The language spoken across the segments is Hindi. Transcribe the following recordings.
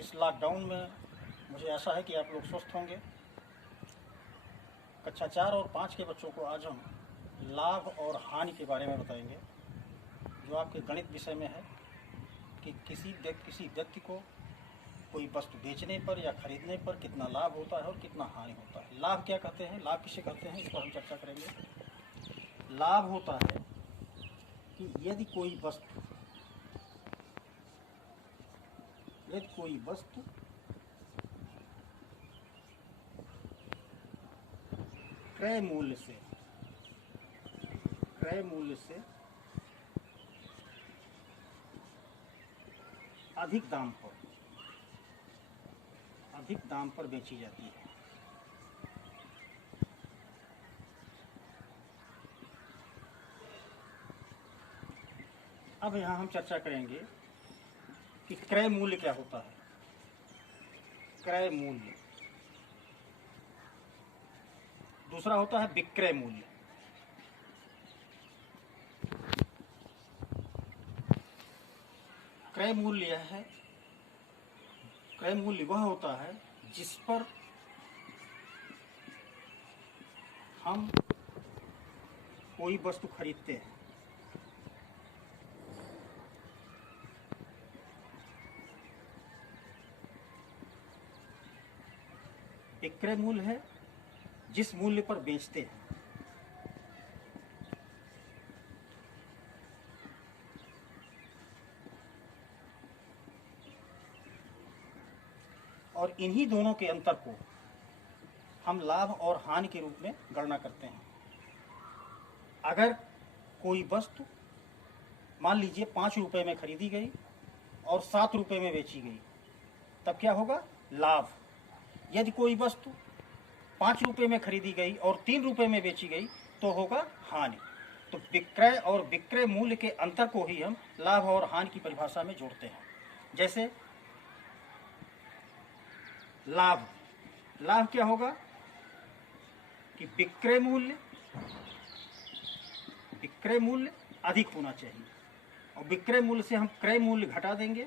इस लॉकडाउन में मुझे आशा है कि आप लोग स्वस्थ होंगे। कक्षा 4 और 5 के बच्चों को आज हम लाभ और हानि के बारे में बताएंगे, जो आपके गणित विषय में है कि किसी व्यक्ति को कोई वस्तु बेचने पर या खरीदने पर कितना लाभ होता है और कितना हानि होता है। लाभ क्या कहते हैं, लाभ किसे कहते हैं, इस पर हम चर्चा करेंगे। लाभ होता है कि यदि कोई वस्तु क्रय मूल्य से अधिक दाम पर बेची जाती है। अब यहाँ हम चर्चा करेंगे कि क्रय मूल्य क्या होता है। क्रय मूल्य, दूसरा होता है विक्रय मूल्य। क्रय मूल्य वह होता है जिस पर हम कोई वस्तु खरीदते हैं। विक्रय मूल्य है जिस मूल्य पर बेचते हैं। और इन्हीं दोनों के अंतर को हम लाभ और हानि के रूप में गणना करते हैं। अगर कोई वस्तु मान लीजिए 5 रुपए में खरीदी गई और 7 रुपए में बेची गई, तब क्या होगा, लाभ। यदि कोई वस्तु 5 रुपए में खरीदी गई और 3 रुपए में बेची गई तो होगा हानि। तो विक्रय और विक्रय मूल्य के अंतर को ही हम लाभ और हानि की परिभाषा में जोड़ते हैं। जैसे लाभ क्या होगा कि विक्रय मूल्य अधिक होना चाहिए और विक्रय मूल्य से हम क्रय मूल्य घटा देंगे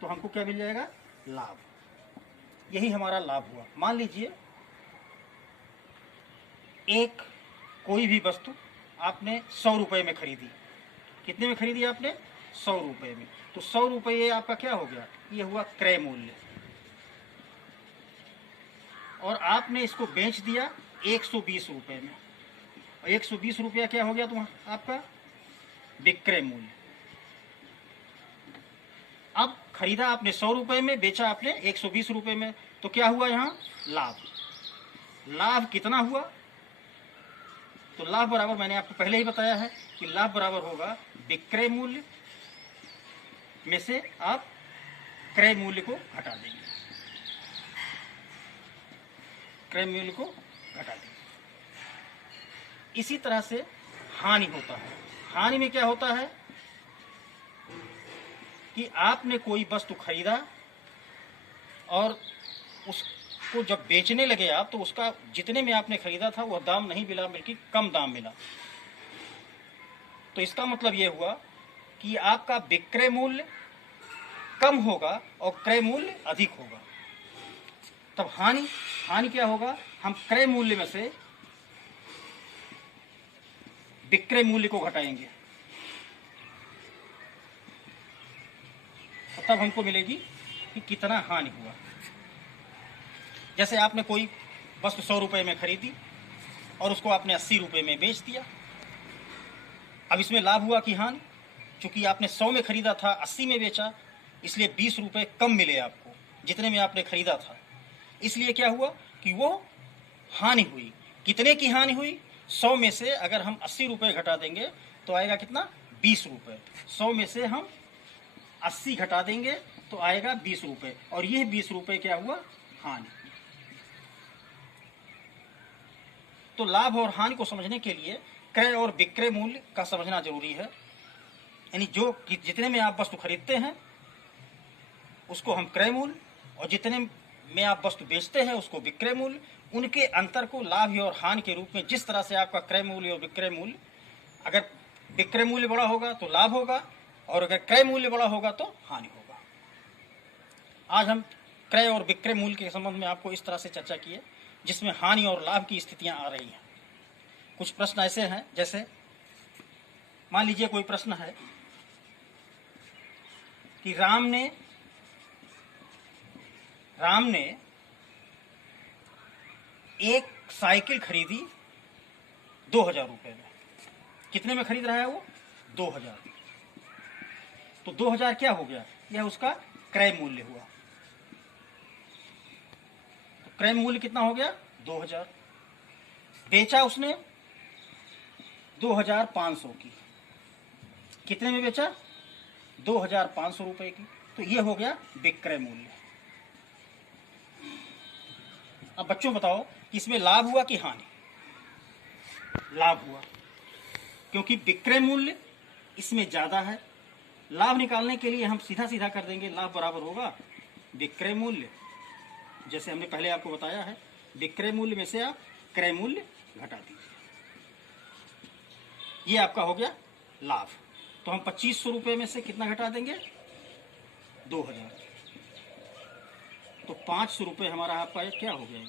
तो हमको क्या मिल जाएगा, लाभ। यही हमारा लाभ हुआ। मान लीजिए कोई भी वस्तु आपने 100 रुपए में खरीदी। कितने में खरीदी आपने, 100 रुपए में। तो 100 रुपये आपका क्या हो गया, ये हुआ क्रय मूल्य। और आपने इसको बेच दिया 120 रुपए में। 120 रुपया क्या हो गया तो आपका विक्रय मूल्य। अब खरीदा आपने 100 रुपए में, बेचा आपने 120 रुपए में, तो क्या हुआ यहाँ, लाभ। लाभ कितना हुआ, तो लाभ बराबर, मैंने आपको पहले ही बताया है कि लाभ बराबर होगा विक्रय मूल्य में से आप क्रय मूल्य को घटा देंगे। क्रय मूल्य को घटा देंगे। इसी तरह से हानि होता है। हानि में क्या होता है कि आपने कोई वस्तु खरीदा और उसको जब बेचने लगे आप, तो उसका जितने में आपने खरीदा था वह दाम नहीं मिला, बल्कि कम दाम मिला। तो इसका मतलब यह हुआ कि आपका विक्रय मूल्य कम होगा और क्रय मूल्य अधिक होगा। तब हानि क्या होगा, हम क्रय मूल्य में से विक्रय मूल्य को घटाएंगे, तब हमको मिलेगी कि कितना हानि हुआ। जैसे आपने कोई वस्तु 100 रुपए में खरीदी और उसको आपने 80 रुपए में बेच दिया। अब इसमें लाभ हुआ कि हानि, चूंकि आपने 100 में खरीदा था, 80 में बेचा, इसलिए 20 रुपए कम मिले आपको जितने में आपने खरीदा था। इसलिए क्या हुआ कि वो हानि हुई। कितने की हानि हुई, 100 में से अगर हम 80 रुपए घटा देंगे तो आएगा कितना, 20 रुपए। 100 में से हम 80 घटा देंगे तो आएगा 20 रुपए, और यह 20 रुपए क्या हुआ, हानि। तो लाभ और हानि को समझने के लिए क्रय और विक्रय मूल्य का समझना जरूरी है। यानी जितने में आप वस्तु खरीदते हैं उसको हम क्रय मूल्य, और जितने में आप वस्तु बेचते हैं उसको विक्रय मूल्य। उनके अंतर को लाभ और हानि के रूप में, जिस तरह से आपका क्रय मूल्य और विक्रय मूल्य, अगर विक्रय मूल्य बड़ा होगा तो लाभ होगा और अगर क्रय मूल्य बड़ा होगा तो हानि होगा। आज हम क्रय और विक्रय मूल्य के संबंध में आपको इस तरह से चर्चा की है जिसमें हानि और लाभ की स्थितियां आ रही हैं। कुछ प्रश्न ऐसे हैं, जैसे मान लीजिए कोई प्रश्न है कि राम ने एक साइकिल खरीदी 2000 रुपए में। कितने में खरीद रहा है वो? 2000। तो 2000 क्या हो गया? यह उसका क्रय मूल्य हुआ। तो क्रय मूल्य कितना हो गया? 2000। बेचा उसने 2500 की। कितने में बेचा? 2500 रुपए की। तो यह हो गया विक्रय मूल्य। अब बच्चों बताओ कि इसमें लाभ हुआ कि हानि? लाभ हुआ, क्योंकि विक्रय मूल्य इसमें ज्यादा है। लाभ निकालने के लिए हम सीधा सीधा कर देंगे, लाभ बराबर होगा विक्रय मूल्य, जैसे हमने पहले आपको बताया है, विक्रय मूल्य में से आप क्रय मूल्य घटा दीजिए। ये आपका हो गया लाभ। तो हम 2500 रुपए में से कितना घटा देंगे? 2000। तो 500 रुपये हमारा आपका क्या हो गया?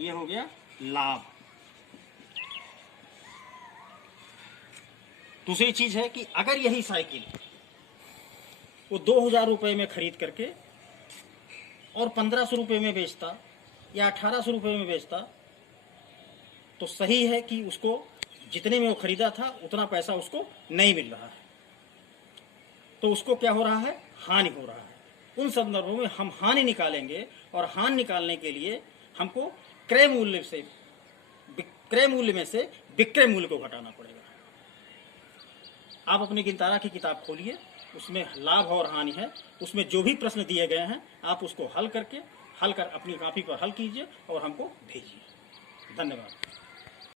ये हो गया लाभ। दूसरी चीज है कि अगर यही साइकिल वो 2000 रुपये में खरीद करके और 1500 रुपये में बेचता या 1800 रुपये में बेचता, तो सही है कि उसको जितने में वो खरीदा था उतना पैसा उसको नहीं मिल रहा है, तो उसको क्या हो रहा है? हानि हो रहा है। उन संदर्भों में हम हानि निकालेंगे, और हानि निकालने के लिए हमको क्रय मूल्य में से विक्रय मूल्य को घटाना पड़ेगा। आप अपनी गिनतारा की किताब खोलिए, उसमें लाभ और हानि है, उसमें जो भी प्रश्न दिए गए हैं आप उसको हल कर अपनी कॉपी पर हल कीजिए और हमको भेजिए। धन्यवाद।